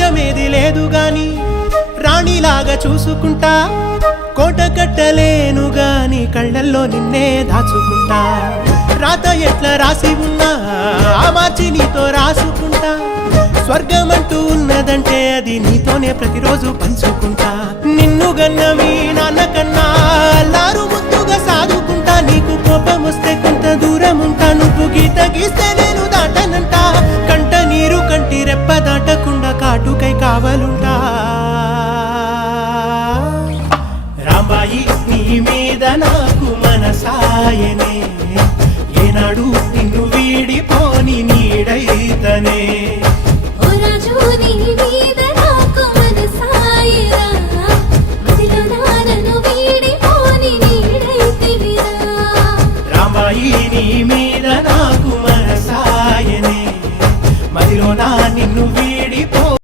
రాజ్యమేది లేదు గాని రాణిలాగా చూసుకుంటా కోట కట్టలేను గాని కళ్ళల్లో నిన్నే దాచుకుంటా రాత ఎట్లా రాసి ఉన్నా ఆ మార్చి నీతో రాసుకుంటా స్వర్గమంటూ ఉన్నదంటే అది నీతోనే ప్రతిరోజు పంచుకుంటా నిన్ను గన్న మీ నాన్న కన్నా అల్లారు ముద్దుగా సాదుకుంటా నీకు కోపం వస్తే కొంత దూరం ఉంటా నువ్వు గీత గీస్తే నేను దాటనంట కంట నీరు కంటి రెప్ప దాటకుండా కాటుకై కావలుంటా రాంబాయి నీ మీద నాకు మనసాయనే ఏనాడు నిన్ను వీడిపోని నీడైతనే